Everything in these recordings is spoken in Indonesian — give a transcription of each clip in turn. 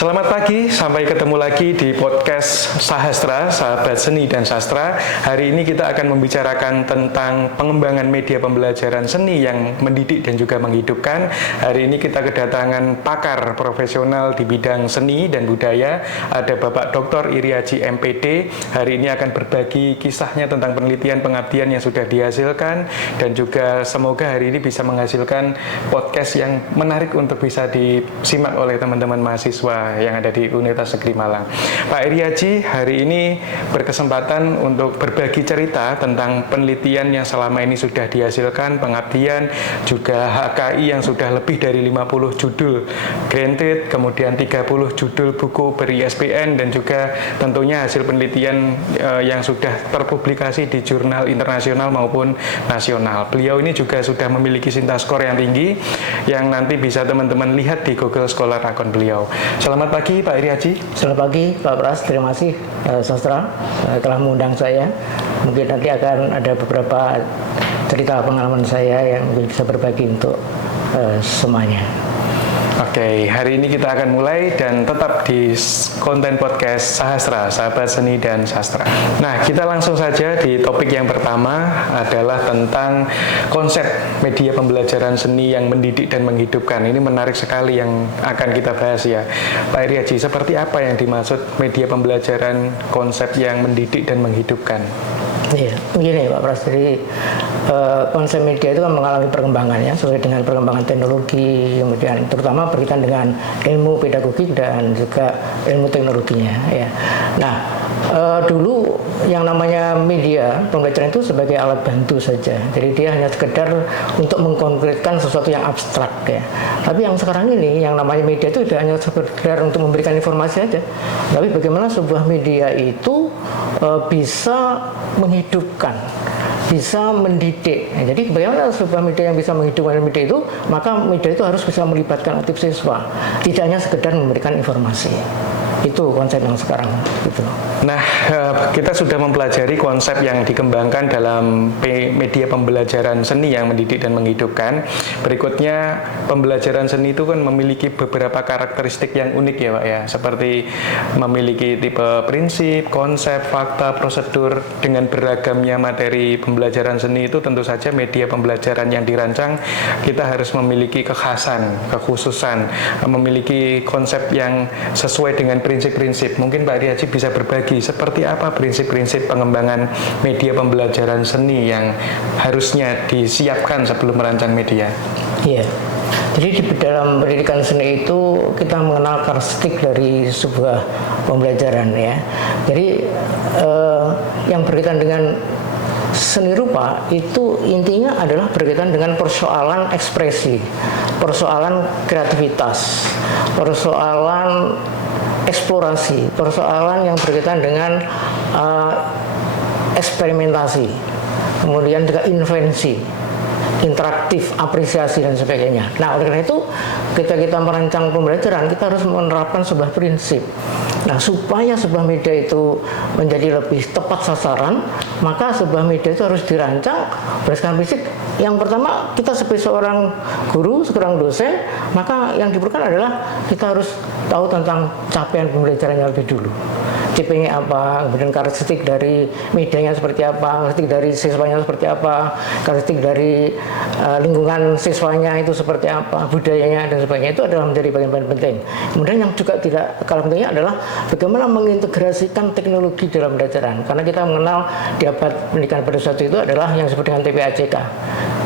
Selamat pagi, sampai ketemu lagi di podcast Sahastra, Sahabat Seni dan Sastra. Hari ini kita akan membicarakan tentang pengembangan media pembelajaran seni yang mendidik dan juga menghidupkan. Hari ini kita kedatangan pakar profesional di bidang seni dan budaya. Ada Bapak Dr. Iriaji MPD. Hari ini akan berbagi kisahnya tentang penelitian pengabdian yang sudah dihasilkan, dan juga semoga hari ini bisa menghasilkan podcast yang menarik untuk bisa disimak oleh teman-teman mahasiswa yang ada di Universitas Negeri Malang. Pak Iriaji hari ini berkesempatan untuk berbagi cerita tentang penelitian yang selama ini sudah dihasilkan, pengabdian, juga HKI yang sudah lebih dari 50 judul granted, kemudian 30 judul buku ber-ISBN, dan juga tentunya hasil penelitian yang sudah terpublikasi di jurnal internasional maupun nasional. Beliau ini juga sudah memiliki Sinta skor yang tinggi yang nanti bisa teman-teman lihat di Google Scholar akun beliau. Selamat pagi Pak Iriaji. Selamat pagi Pak Pras, terima kasih Sastra telah mengundang saya. Mungkin nanti akan ada beberapa cerita pengalaman saya yang mungkin bisa berbagi untuk semuanya. Oke, hari ini kita akan mulai dan tetap di konten podcast Sahastra, Sahabat Seni dan Sastra. Nah, kita langsung saja di topik yang pertama adalah tentang konsep media pembelajaran seni yang mendidik dan menghidupkan. Ini menarik sekali yang akan kita bahas ya. Pak Iriaji, seperti apa yang dimaksud media pembelajaran konsep yang mendidik dan menghidupkan? Iya, begini Pak Pras, jadi konsep media itu kan mengalami perkembangan ya, sesuai dengan perkembangan teknologi, kemudian terutama berkaitan dengan ilmu pedagogik dan juga ilmu teknologinya ya. Nah, dulu yang namanya media pembelajaran itu sebagai alat bantu saja, jadi dia hanya sekedar untuk mengkonkretkan sesuatu yang abstrak ya. Tapi yang sekarang ini yang namanya media itu tidak hanya sekedar untuk memberikan informasi saja, tapi bagaimana sebuah media itu bisa menghidupkan, bisa mendidik. Nah, jadi bagaimana sebuah media yang bisa menghidupkan media itu, maka media itu harus bisa melibatkan aktif siswa, tidak hanya sekedar memberikan informasi. Itu konsep yang sekarang gitu. Nah, kita sudah mempelajari konsep yang dikembangkan dalam media pembelajaran seni yang mendidik dan menghidupkan. Berikutnya, pembelajaran seni itu kan memiliki beberapa karakteristik yang unik ya Pak ya, seperti memiliki tipe prinsip, konsep, fakta, prosedur. Dengan beragamnya materi pembelajaran seni itu tentu saja media pembelajaran yang dirancang kita harus memiliki kekhasan, kekhususan, memiliki konsep yang sesuai dengan prinsip-prinsip. Mungkin Pak Iriaji bisa berbagi seperti apa prinsip-prinsip pengembangan media pembelajaran seni yang harusnya disiapkan sebelum merancang media. Iya. Jadi di dalam pendidikan seni itu kita mengenal karakteristik dari sebuah pembelajaran ya. Jadi yang berkaitan dengan seni rupa itu intinya adalah berkaitan dengan persoalan ekspresi, persoalan kreativitas, persoalan eksplorasi, persoalan yang berkaitan dengan eksperimentasi, kemudian juga invensi, interaktif, apresiasi dan sebagainya. Nah, oleh karena itu kita merancang pembelajaran, kita harus menerapkan sebuah prinsip. Nah, supaya sebuah media itu menjadi lebih tepat sasaran, maka sebuah media itu harus dirancang berdasarkan prinsip. Yang pertama, kita sebagai seorang guru, seorang dosen, maka yang diperlukan adalah kita harus tahu tentang capaian pembelajarannya lebih dulu. CP-nya apa, kemudian karakteristik dari medianya seperti apa, karakteristik dari siswanya seperti apa, karakteristik dari lingkungan siswanya itu seperti apa, budayanya dan sebagainya, itu adalah menjadi bagian penting. Kemudian yang juga tidak kalah pentingnya adalah bagaimana mengintegrasikan teknologi dalam pembelajaran, karena kita mengenal di abad pendidikan pada saat itu adalah yang disebut dengan TPACK,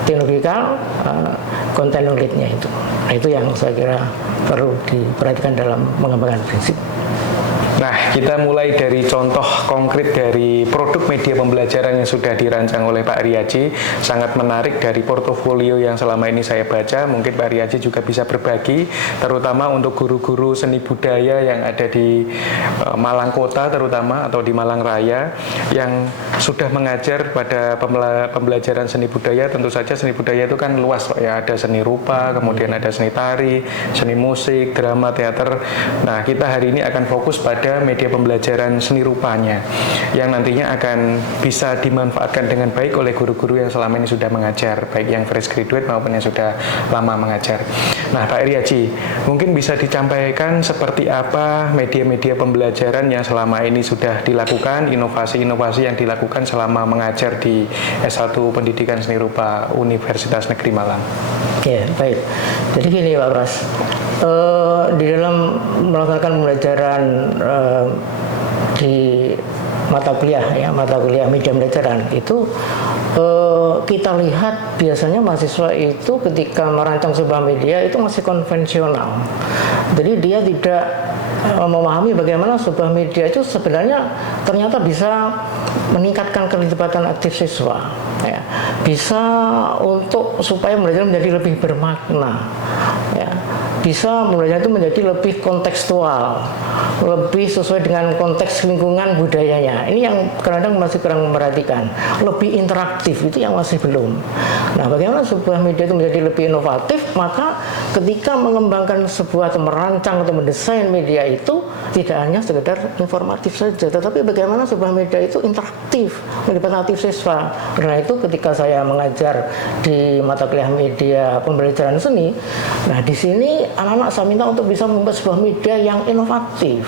teknologikal content knowledge-nya itu. Nah, itu yang saya kira perlu diperhatikan dalam mengembangkan prinsip. Nah, kita mulai dari contoh konkret dari produk media pembelajaran yang sudah dirancang oleh Pak Iriaji. Sangat menarik dari portofolio yang selama ini saya baca. Mungkin Pak Iriaji juga bisa berbagi, terutama untuk guru-guru seni budaya yang ada di Malang Kota terutama, atau di Malang Raya, yang sudah mengajar pada pembelajaran seni budaya. Tentu saja seni budaya itu kan luas Pak ya, ada seni rupa, kemudian ada seni tari, seni musik, drama, teater. Nah, kita hari ini akan fokus pada media pembelajaran seni rupanya yang nantinya akan bisa dimanfaatkan dengan baik oleh guru-guru yang selama ini sudah mengajar, baik yang fresh graduate maupun yang sudah lama mengajar. Nah, Pak Iriaji, mungkin bisa disampaikan seperti apa media-media pembelajaran yang selama ini sudah dilakukan, inovasi-inovasi yang dilakukan selama mengajar di S1 Pendidikan Seni Rupa Universitas Negeri Malang. Ya, baik. Jadi gini Pak Pras, di dalam melakukan pembelajaran di mata kuliah media pembelajaran itu kita lihat biasanya mahasiswa itu ketika merancang sebuah media itu masih konvensional. Jadi dia tidak memahami bagaimana sebuah media itu sebenarnya ternyata bisa meningkatkan keterlibatan aktif siswa, ya. Bisa untuk supaya belajar menjadi lebih bermakna, ya. Bisa belajar itu menjadi lebih kontekstual, lebih sesuai dengan konteks lingkungan budayanya. Ini yang kadang-kadang masih kurang memperhatikan. Lebih interaktif itu yang masih belum. Nah, bagaimana sebuah media itu menjadi lebih inovatif? Maka ketika mengembangkan sebuah atau merancang atau mendesain media itu tidak hanya sekedar informatif saja, tetapi bagaimana sebuah media itu interaktif, melibatkan aktif siswa. Karena itu ketika saya mengajar di mata kuliah media pembelajaran seni, nah di sini anak-anak saya minta untuk bisa membuat sebuah media yang inovatif.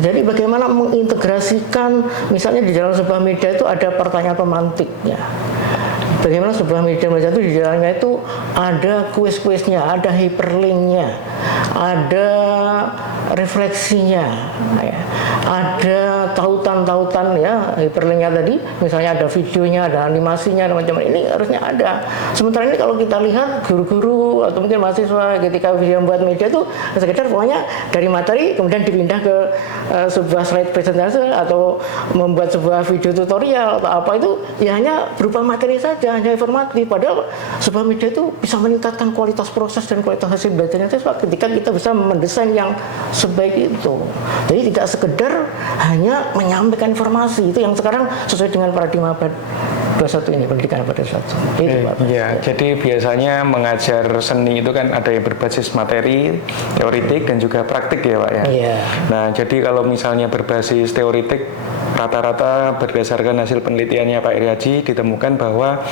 Jadi bagaimana mengintegrasikan, misalnya di dalam sebuah media itu ada pertanyaan pemantiknya. Bagaimana sebuah media itu di dalamnya itu ada kuis-kuisnya, ada hyperlinknya, ada refleksinya, ya. Ada tautan-tautan, ya, hyperlinknya tadi, misalnya ada videonya, ada animasinya, dan macam-macam. Ini harusnya ada. Sementara ini kalau kita lihat guru-guru atau mungkin mahasiswa ketika dia membuat media itu sekedar pokoknya dari materi kemudian dipindah ke sebuah slide presentasi atau membuat sebuah video tutorial atau apa itu ya hanya berupa materi saja, hanya informatif. Padahal sebuah media itu bisa meningkatkan kualitas proses dan kualitas hasil belajarnya siswa ketika kita bisa mendesain yang sebaik itu. Jadi tidak sekedar hanya menyampaikan informasi, itu yang sekarang sesuai dengan paradigma abad 21 ini, pendidikan abad 21. Itu Pak. Ya, jadi biasanya mengajar seni itu kan ada yang berbasis materi, teoritik dan juga praktik ya Pak ya. Iya. Nah, jadi kalau misalnya berbasis teoritik, rata-rata berdasarkan hasil penelitiannya Pak Iriaji ditemukan bahwa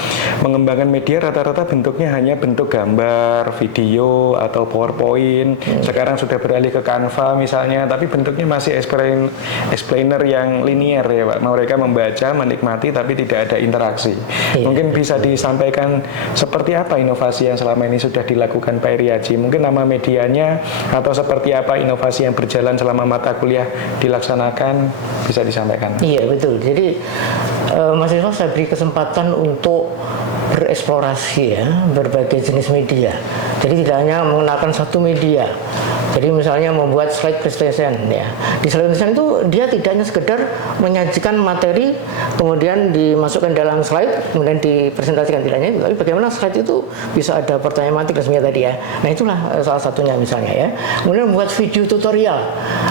mengembangkan media rata-rata bentuknya hanya bentuk gambar, video atau PowerPoint. Sekarang sudah beralih ke Canva misalnya, tapi bentuknya masih explainer yang linear ya Pak. Mereka membaca, menikmati tapi tidak ada interaksi. Mungkin bisa disampaikan seperti apa inovasi yang selama ini sudah dilakukan Pak Iriaji. Mungkin nama medianya atau seperti apa inovasi yang berjalan selama mata kuliah dilaksanakan bisa disampaikan. Iya betul. Jadi mahasiswa saya beri kesempatan untuk bereksplorasi ya berbagai jenis media. Jadi tidak hanya menggunakan satu media. Jadi misalnya membuat slide presentation ya. Di slide presentation itu dia tidak hanya sekedar menyajikan materi kemudian dimasukkan dalam slide kemudian dipresentasikan, tidak hanya itu, tapi bagaimana slide itu bisa ada pertanyaan matik dan sebagainya tadi ya. Nah itulah salah satunya misalnya ya. Kemudian membuat video tutorial.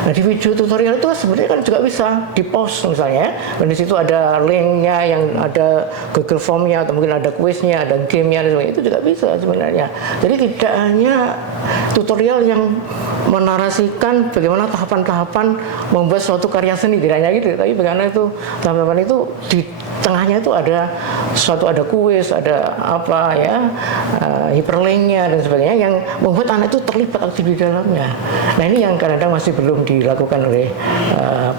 Nah di video tutorial itu sebenarnya kan juga bisa di-post misalnya ya. Dan di situ ada linknya, yang ada Google Form-nya atau mungkin ada kuisnya, ada game-nya dan sebagainya. Itu juga bisa sebenarnya. Jadi tidak hanya tutorial yang menarasikan bagaimana tahapan-tahapan membuat suatu karya seni, tidak hanya gitu, tapi bagaimana itu tahapan itu di tengahnya itu ada suatu, ada kuis, ada apa ya, hyperlinknya dan sebagainya yang membuat anak itu terlibat aktif di dalamnya. Nah ini yang kadang-kadang masih belum dilakukan oleh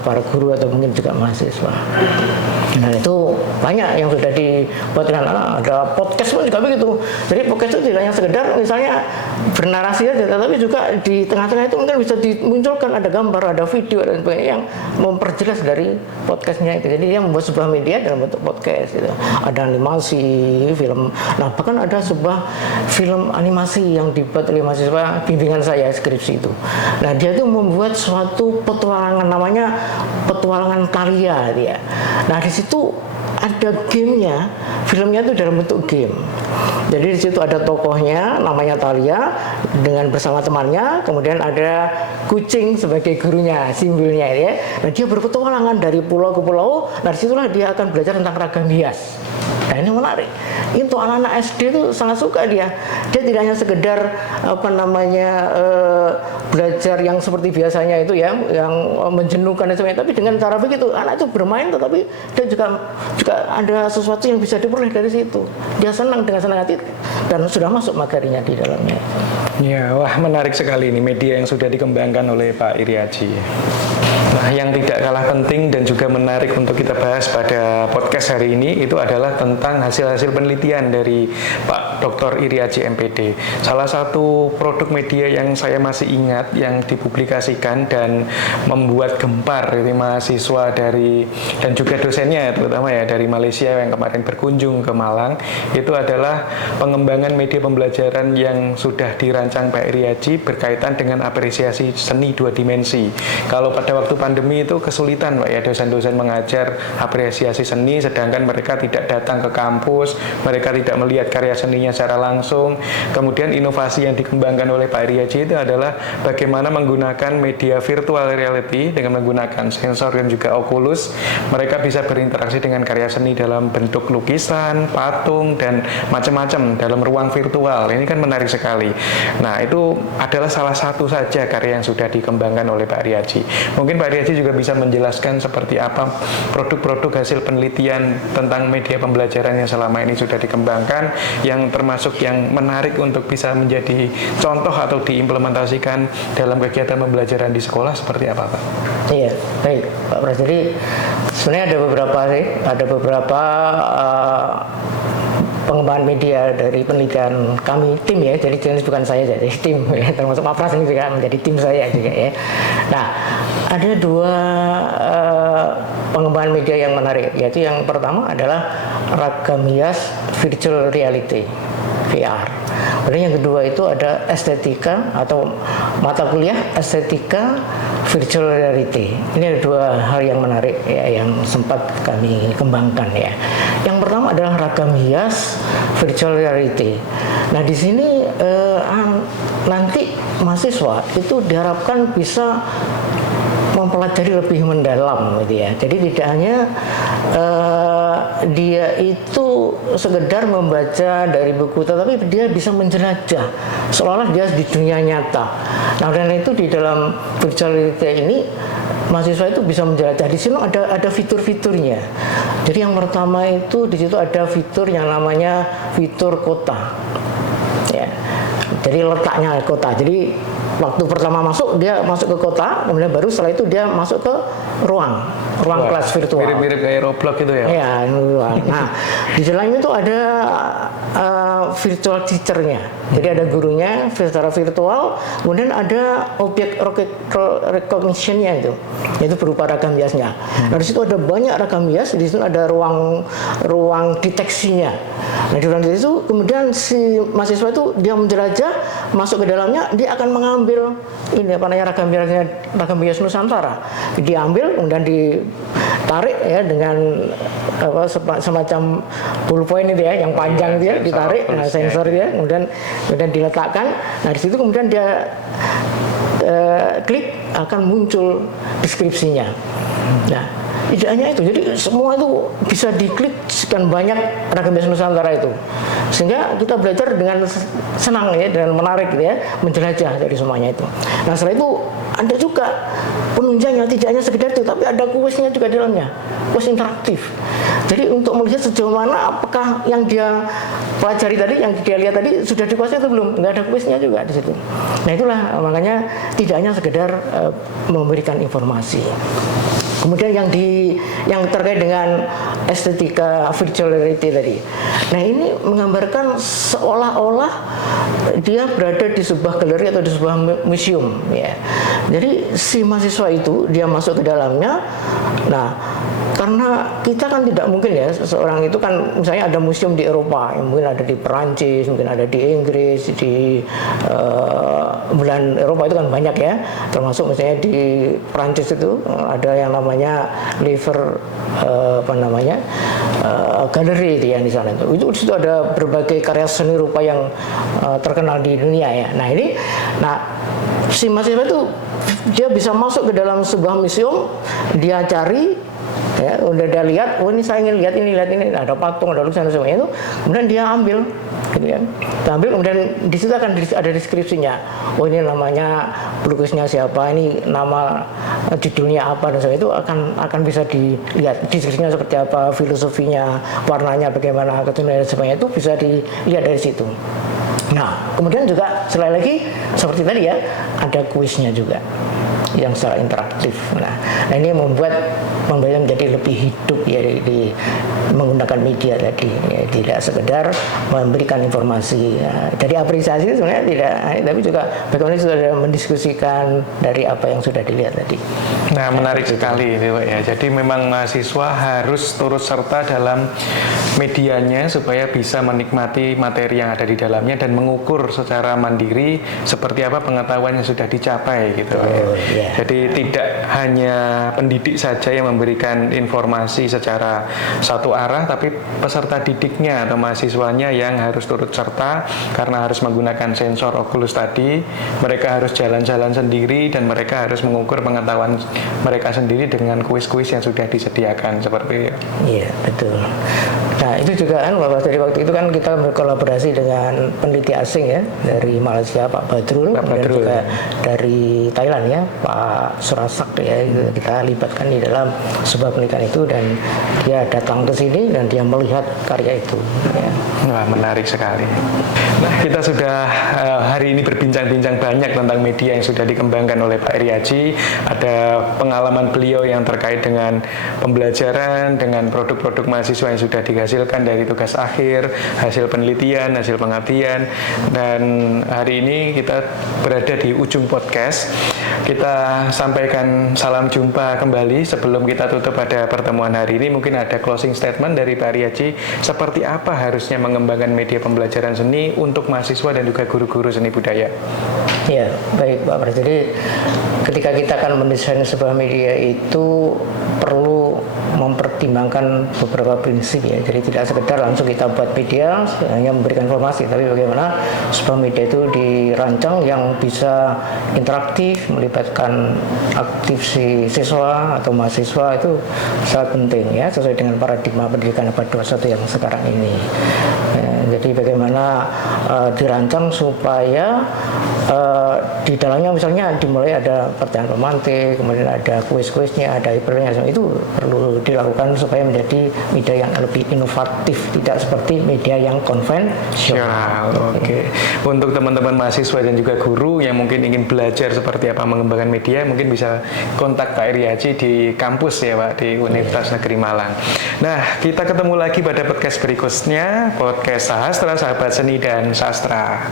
para guru atau mungkin juga mahasiswa. Nah itu banyak yang sudah dibuat dengan anak. Ada podcast pun juga begitu. Jadi podcast itu tidak hanya sekedar misalnya bernarasi saja, tetapi juga di tengah-tengah itu mungkin bisa dimunculkan ada gambar, ada video dan sebagainya yang memperjelas dari podcastnya itu. Jadi dia membuat sebuah media dalam bentuk podcast gitu. Ada animasi, film. Nah bahkan ada sebuah film animasi yang dibuat oleh mahasiswa bimbingan saya skripsi itu. Nah dia itu membuat suatu petualangan, namanya petualangan Thalia dia. Nah di situ ada gamenya, filmnya itu dalam bentuk game. Jadi di situ ada tokohnya, namanya Thalia dengan bersama temannya, kemudian ada kucing sebagai gurunya, simbolnya ya. Nah dia berpetualangan dari pulau ke pulau. Nah disitulah dia akan belajar tentang ragam hias. Nah ini menarik. Untuk anak-anak SD itu sangat suka dia. Dia tidak hanya sekedar belajar yang seperti biasanya itu ya, yang menjenuhkan dan sebagainya, tapi dengan cara begitu anak itu bermain, tetapi dia juga ada sesuatu yang bisa diperoleh dari situ. Dia senang dengan senang hati dan sudah masuk materinya di dalamnya. Ya, wah menarik sekali ini media yang sudah dikembangkan oleh Pak Iri Aji. Nah, yang tidak kalah penting dan juga menarik untuk kita bahas pada podcast hari ini itu adalah tentang hasil-hasil penelitian dari Pak Dr. Iri Aji MPD. Salah satu produk media yang saya masih ingat yang dipublikasikan dan membuat gempar dari mahasiswa dan juga dosennya terutama ya dari Malaysia yang kemarin berkunjung ke Malang, itu adalah pengembangan media pembelajaran yang sudah dirancang Pak Iri Aji berkaitan dengan apresiasi seni 2 dimensi. Kalau pada waktu pandemi itu kesulitan Pak ya dosen-dosen mengajar apresiasi seni, sedangkan mereka tidak datang ke kampus, mereka tidak melihat karya seninya secara langsung. Kemudian inovasi yang dikembangkan oleh Pak Iri Aji itu adalah bagaimana menggunakan media virtual reality dengan menggunakan sensor dan juga Oculus, mereka bisa berinteraksi dengan karya seni dalam bentuk lukisan, patung, dan macam-macam dalam ruang virtual. Ini kan menarik sekali. Nah, itu adalah salah satu saja karya yang sudah dikembangkan oleh Pak Iri Aji. Mungkin Pak Iri Aji juga bisa menjelaskan seperti apa produk-produk hasil penelitian tentang media pembelajaran yang selama ini sudah dikembangkan, yang termasuk yang menarik untuk bisa menjadi contoh atau diimplementasikan dalam kegiatan pembelajaran di sekolah seperti apa, Pak? Iya, baik Pak Pras. Jadi sebenarnya ada beberapa pengembangan media dari penelitian kami, tim ya, jadi jenis bukan saya, jadi tim ya, termasuk Pak Pras ini juga menjadi tim saya juga ya. Nah, ada 2 pengembangan media yang menarik, yaitu yang pertama adalah ragam hias virtual reality VR. Kemudian yang kedua itu ada estetika atau mata kuliah estetika virtual reality. Ini ada 2 hal yang menarik ya, yang sempat kami kembangkan ya. Yang pertama adalah ragam hias virtual reality. Nah di sini nanti mahasiswa itu diharapkan bisa mempelajari lebih mendalam gitu ya. Jadi tidak hanya dia itu sekedar membaca dari buku, tetapi dia bisa menjelajah seolah-olah dia di dunia nyata. Nah, dan itu di dalam virtual reality ini mahasiswa itu bisa menjelajah. Di sini ada fitur-fiturnya. Jadi yang pertama itu di situ ada fitur yang namanya fitur kota. Ya. Jadi letaknya kota. Jadi waktu pertama masuk dia masuk ke kota, kemudian baru setelah itu dia masuk ke ruang kelas virtual. Mirip-mirip kayak Roblox gitu ya? Iya, nah di dalam itu ada virtual teacher-nya. Jadi ada gurunya secara virtual, kemudian ada objek recognition-nya itu berupa ragam hiasnya. Nah di situ ada banyak ragam hias, di situ ada ruang deteksinya. Nah di ruang deteksi itu kemudian si mahasiswa itu dia menjelajah masuk ke dalamnya, dia akan mengambil ini apa namanya ragam hias Nusantara. Diambil kemudian ditarik ya dengan semacam ballpoint itu ya yang panjang itu ya, ditarik sensor itu ya, kemudian diletakkan. Nah di situ kemudian dia klik, akan muncul deskripsinya. Nah tidak hanya itu, jadi semua itu bisa diklik sekian banyak ragam hias Nusantara itu, sehingga kita belajar dengan senang ya, dengan menarik gitu ya, menjelajah dari semuanya itu. Nah setelah itu ada juga penunjangnya, tidak hanya sekedar itu, tapi ada kuisnya juga di dalamnya, kuis interaktif. Jadi untuk melihat sejauh mana apakah yang dia pelajari tadi, yang dia lihat tadi sudah dikuasai atau belum, nggak ada kuisnya juga di situ. Nah itulah makanya tidak hanya sekedar memberikan informasi. Kemudian yang terkait dengan estetika virtual reality tadi. Nah ini menggambarkan seolah-olah dia berada di sebuah galeri atau di sebuah museum ya. Jadi si mahasiswa itu dia masuk ke dalamnya. Nah karena kita kan tidak mungkin ya, seseorang itu kan misalnya ada museum di Eropa, mungkin ada di Perancis, mungkin ada di Inggris, di belahan Eropa itu kan banyak ya, termasuk misalnya di Perancis itu ada yang namanya Louvre galeri itu yang di sana itu di situ ada berbagai karya seni rupa yang terkenal di dunia ya. Nah ini, si mahasiswa itu dia bisa masuk ke dalam sebuah museum, dia cari Ya, udah dia lihat, oh ini saya ingin lihat ini, ada patung, ada lukisan semuanya itu, kemudian dia ambil, gitu kan. Dia ambil, kemudian di situ akan ada deskripsinya. Oh ini namanya pelukisnya siapa, ini nama judulnya apa dan sebagainya, itu akan bisa dilihat deskripsinya seperti apa, filosofinya, warnanya bagaimana, keturunan dan sebagainya, itu bisa dilihat dari situ. Nah, kemudian juga selain lagi seperti tadi ya, ada kuisnya juga yang secara interaktif. Nah ini yang membuat pembelajaran menjadi lebih hidup ya di menggunakan media tadi. Ya, tidak sekedar memberikan informasi. Ya, jadi apresiasi sebenarnya tidak, tapi juga bagaimana sudah mendiskusikan dari apa yang sudah dilihat tadi. Nah, menarik sekali ini, Pak ya. Jadi memang mahasiswa harus turut serta dalam medianya supaya bisa menikmati materi yang ada di dalamnya dan mengukur secara mandiri seperti apa pengetahuan yang sudah dicapai gitu, Pak ya. Yeah. Jadi tidak hanya pendidik saja yang memberikan informasi secara satu arah, tapi peserta didiknya atau mahasiswanya yang harus turut serta karena harus menggunakan sensor Oculus tadi. Mereka harus jalan-jalan sendiri dan mereka harus mengukur pengetahuan mereka sendiri dengan kuis-kuis yang sudah disediakan seperti itu. Iya, betul. Nah, itu juga kan dari waktu itu kan kita berkolaborasi dengan peneliti asing ya, dari Malaysia Pak Badrul, kemudian juga dari Thailand ya, Pak Surasak ya, kita libatkan di dalam sebuah penelitian itu dan dia datang ke sini dan dia melihat karya itu. Ya. Wah, menarik sekali. Nah, kita sudah hari ini berbincang-bincang banyak tentang media yang sudah dikembangkan oleh Pak Iriaji. Ada pengalaman beliau yang terkait dengan pembelajaran, dengan produk-produk mahasiswa yang sudah dihasilkan dari tugas akhir, hasil penelitian, hasil pengabdian. Dan hari ini kita berada di ujung podcast. Kita sampaikan salam jumpa kembali. Sebelum kita tutup pada pertemuan hari ini, mungkin ada closing statement dari Pak Iriaji. Seperti apa harusnya mengembangkan media pembelajaran seni untuk mahasiswa dan juga guru-guru seni budaya? Ya, baik Pak Pras. Jadi ketika kita akan mendesain sebuah media itu perlu mempertimbangkan beberapa prinsip ya. Jadi tidak sekedar langsung kita buat media hanya memberikan informasi, tapi bagaimana sebuah media itu dirancang yang bisa interaktif, melibatkan aktif si siswa atau mahasiswa, itu sangat penting ya, sesuai dengan paradigma pendidikan abad 21 yang sekarang ini. Ya, jadi bagaimana dirancang supaya di dalamnya misalnya dimulai ada pertanyaan pemantik, kemudian ada kuis-kuisnya, ada hiperlinknya, itu perlu dilakukan supaya menjadi media yang lebih inovatif, tidak seperti media yang konvensional. Oke. Untuk teman-teman mahasiswa dan juga guru yang mungkin ingin belajar seperti apa mengembangkan media, mungkin bisa kontak Pak Iriaji di kampus ya Pak, di Universitas Negeri Malang. Nah, kita ketemu lagi pada podcast berikutnya, podcast Sahastra, Sahabat Seni dan Sastra.